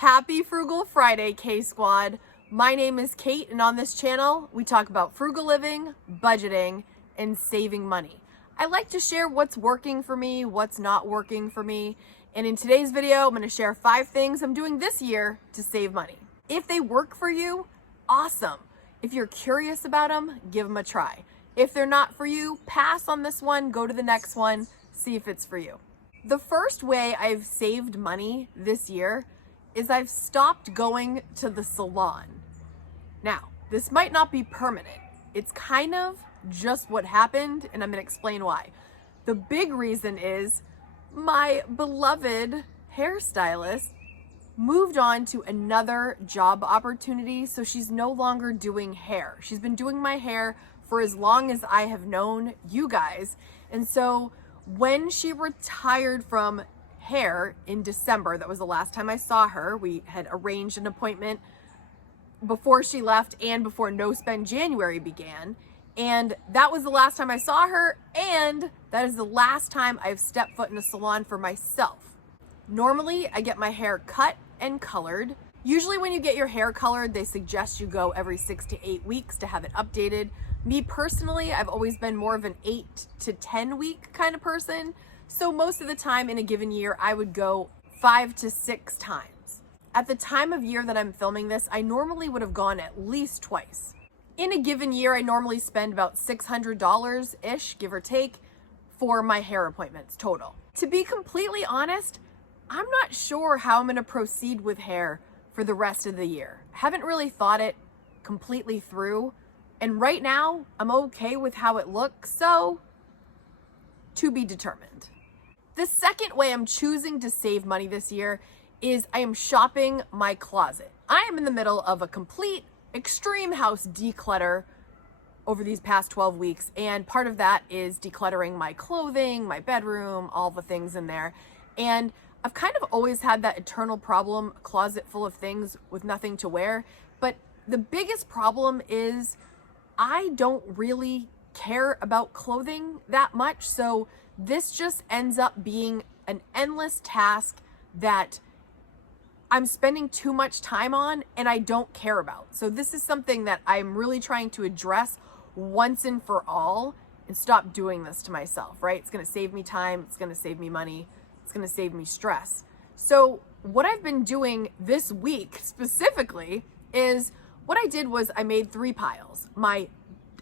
Happy Frugal Friday, K-Squad. My name is Kate, and on this channel, we talk about frugal living, budgeting, and saving money. I like to share what's working for me, what's not working for me, and in today's video, I'm going to share 5 things I'm doing this year to save money. If they work for you, awesome. If you're curious about them, give them a try. If they're not for you, pass on this one, go to the next one, see if it's for you. The first way I've saved money this year is I've stopped going to the salon. Now, this might not be permanent. It's kind of just what happened, and I'm gonna explain why. The big reason is my beloved hairstylist moved on to another job opportunity, so she's no longer doing hair. She's been doing my hair for as long as I have known you guys, and so when she retired from hair in December, that was the last time I saw her. We had arranged an appointment before she left and before No Spend January began, and that was the last time I saw her, and that is the last time I've stepped foot in a salon for myself. Normally, I get my hair cut and colored. Usually when you get your hair colored, they suggest you go every 6 to 8 weeks to have it updated. Me personally, I've always been more of an 8 to 10 week kind of person. So most of the time in a given year, I would go 5 to 6 times. At the time of year that I'm filming this, I normally would have gone at least twice. In a given year, I normally spend about $600-ish, give or take, for my hair appointments total. To be completely honest, I'm not sure how I'm gonna proceed with hair for the rest of the year. I haven't really thought it completely through. And right now, I'm okay with how it looks, so to be determined. The second way I'm choosing to save money this year is I am shopping my closet. I am in the middle of a complete extreme house declutter over these past 12 weeks, and part of that is decluttering my clothing, my bedroom, all the things in there. And I've kind of always had that eternal problem, a closet full of things with nothing to wear. But the biggest problem is I don't really care about clothing that much. So this just ends up being an endless task that I'm spending too much time on and I don't care about. So this is something that I'm really trying to address once and for all and stop doing this to myself, right? It's going to save me time. It's going to save me money. It's going to save me stress. So what I've been doing this week specifically is what I did was I made 3 piles.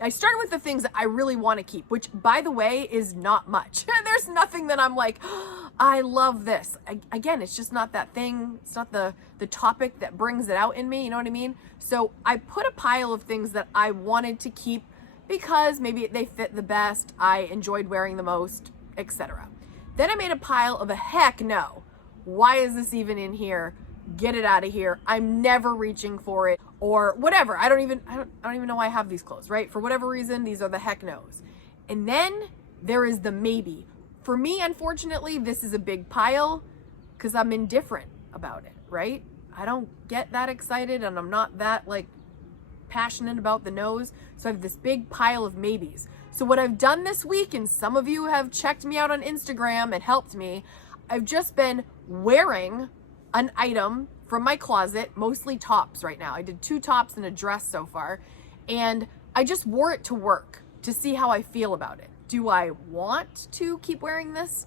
I started with the things that I really want to keep, which by the way is not much. There's nothing that I'm like, oh, I love this. Again, it's just not that thing. It's not the topic that brings it out in me. You know what I mean? So I put a pile of things that I wanted to keep because maybe they fit the best, I enjoyed wearing the most, etc. Then I made a pile of a heck no. Why is this even in here? Get it out of here. I'm never reaching for it or whatever. I don't even know why I have these clothes, right? For whatever reason, these are the heck no's. And then there is the maybe. For me, unfortunately, this is a big pile because I'm indifferent about it, right? I don't get that excited and I'm not that like passionate about the no's. So I have this big pile of maybes. So what I've done this week, and some of you have checked me out on Instagram and helped me, I've just been wearing an item from my closet, mostly tops right now. I did 2 tops and a dress so far, and I just wore it to work to see how I feel about it. Do I want to keep wearing this?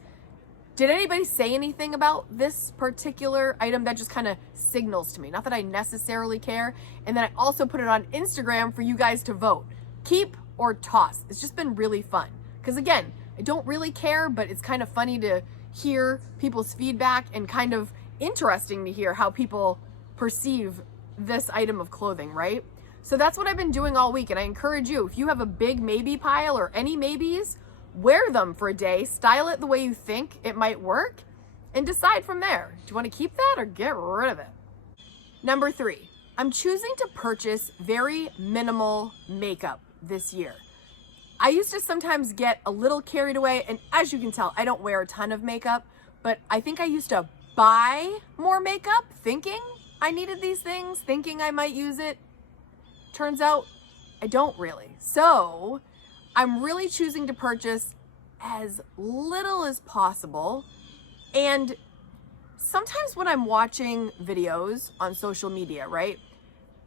Did anybody say anything about this particular item? That just kind of signals to me. Not that I necessarily care. And then I also put it on Instagram for you guys to vote. Keep or toss. It's just been really fun. Because again, I don't really care, but it's kind of funny to hear people's feedback and kind of interesting to hear how people perceive this item of clothing, right? So that's what I've been doing all week, and I encourage you, if you have a big maybe pile or any maybes, wear them for a day, style it the way you think it might work, and decide from there. Do you want to keep that or get rid of it? Number 3, I'm choosing to purchase very minimal makeup this year. I used to sometimes get a little carried away, and as you can tell, I don't wear a ton of makeup, but I think I used to buy more makeup thinking I needed these things, thinking I might use it. Turns out I don't really. So I'm really choosing to purchase as little as possible and sometimes when I'm watching videos on social media, right?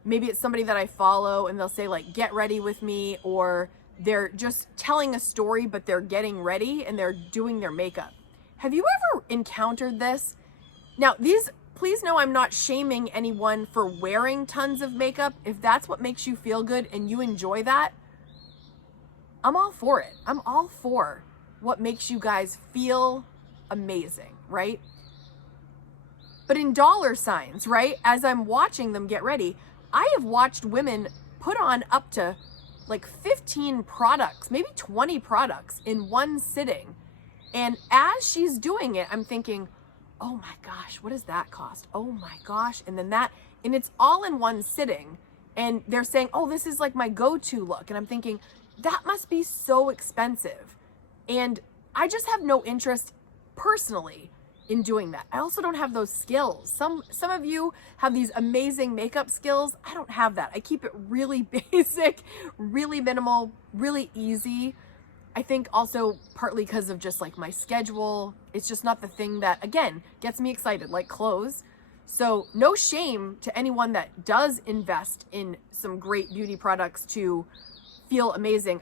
Maybe it's somebody that I follow and they'll say like, get ready with me, or they're just telling a story, but they're getting ready and they're doing their makeup. Have you ever encountered this? Now, please know I'm not shaming anyone for wearing tons of makeup. If that's what makes you feel good and you enjoy that, I'm all for it. I'm all for what makes you guys feel amazing, right? But in dollar signs, right, as I'm watching them get ready, I have watched women put on up to like 15 products, maybe 20 products in one sitting. And as she's doing it, I'm thinking, oh my gosh, what does that cost? Oh my gosh. And then and it's all in one sitting. And they're saying, oh, this is like my go-to look. And I'm thinking, that must be so expensive. And I just have no interest personally in doing that. I also don't have those skills. Some of you have these amazing makeup skills. I don't have that. I keep it really basic, really minimal, really easy. I think also partly because of just like my schedule. It's just not the thing that, again, gets me excited, like clothes. So no shame to anyone that does invest in some great beauty products to feel amazing.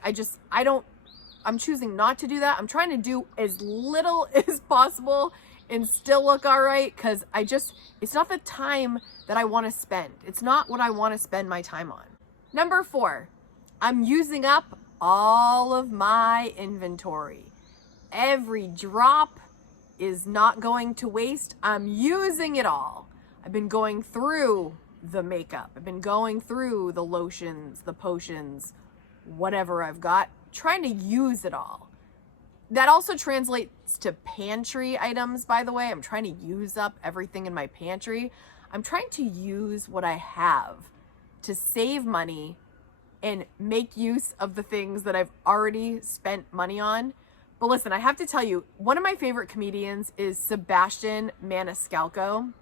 I'm choosing not to do that. I'm trying to do as little as possible and still look all right, because it's not the time that I want to spend. It's not what I want to spend my time on. Number 4, I'm using up all of my inventory. Every drop is not going to waste. I'm using it all. I've been going through the makeup. I've been going through the lotions, the potions, whatever I've got, trying to use it all. That also translates to pantry items, by the way. I'm trying to use up everything in my pantry. I'm trying to use what I have to save money and make use of the things that I've already spent money on. But listen, I have to tell you, one of my favorite comedians is Sebastian Maniscalco.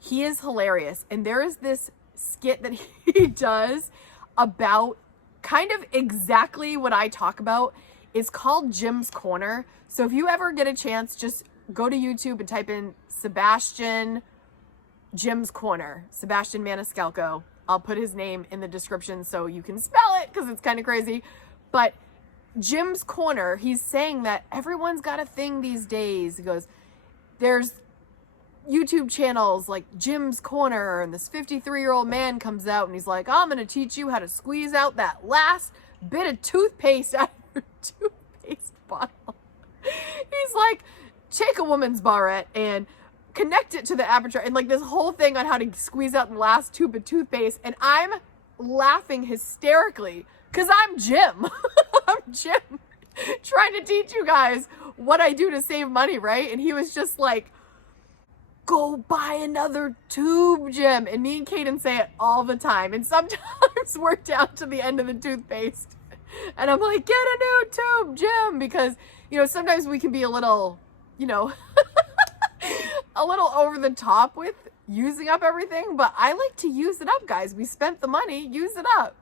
He is hilarious. And there is this skit that he does about kind of exactly what I talk about. It's called Jim's Corner. So if you ever get a chance, just go to YouTube and type in Sebastian Jim's Corner, Sebastian Maniscalco. I'll put his name in the description so you can spell it, because it's kind of crazy. But Jim's Corner, he's saying that everyone's got a thing these days. He goes, there's YouTube channels like Jim's Corner, and this 53-year-old man comes out and he's like, I'm going to teach you how to squeeze out that last bit of toothpaste out of your toothpaste bottle. He's like, take a woman's barrette and connect it to the aperture, and like this whole thing on how to squeeze out the last tube of toothpaste. And I'm laughing hysterically because I'm Jim. I'm Jim trying to teach you guys what I do to save money, right? And he was just like, go buy another tube, Jim. And me and Kaden say it all the time. And sometimes we're down to the end of the toothpaste. And I'm like, get a new tube, Jim. Because, sometimes we can be a little, a little over the top with using up everything. But I like to use it up, guys. We spent the money, use it up.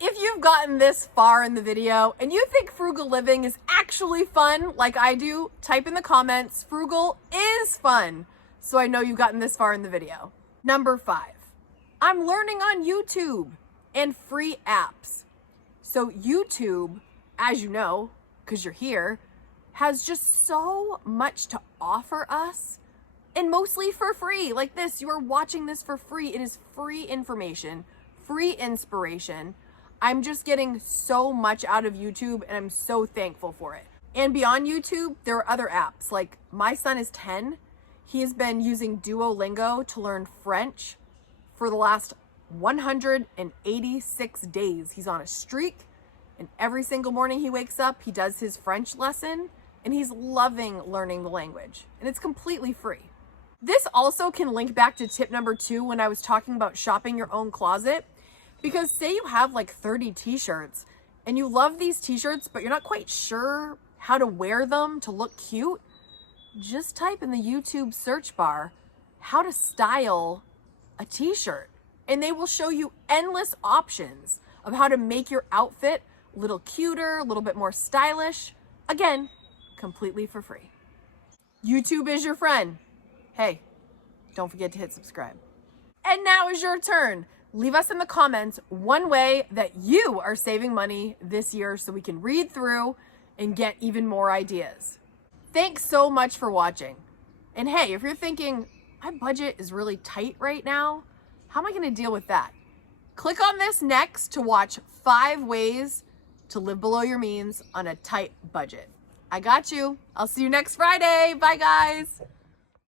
If you've gotten this far in the video and you think frugal living is actually fun, like I do, type in the comments, frugal is fun. So I know you've gotten this far in the video. Number 5, I'm learning on YouTube and free apps. So YouTube, as you know, because you're here, has just so much to offer us, and mostly for free. Like this, you are watching this for free. It is free information, free inspiration. I'm just getting so much out of YouTube, and I'm so thankful for it. And beyond YouTube, there are other apps. Like my son is 10. He has been using Duolingo to learn French for the last 186 days. He's on a streak, and every single morning he wakes up, he does his French lesson, and he's loving learning the language. And it's completely free. This also can link back to tip number 2 when I was talking about shopping your own closet. Because say you have like 30 t-shirts and you love these t-shirts, but you're not quite sure how to wear them to look cute, just type in the YouTube search bar, how to style a t-shirt. And they will show you endless options of how to make your outfit a little cuter, a little bit more stylish. Again, completely for free. YouTube is your friend. Hey, don't forget to hit subscribe. And now is your turn. Leave us in the comments one way that you are saving money this year so we can read through and get even more ideas. Thanks so much for watching. And hey, if you're thinking, my budget is really tight right now, how am I gonna deal with that? Click on this next to watch 5 ways to live below your means on a tight budget. I got you. I'll see you next Friday. Bye, guys.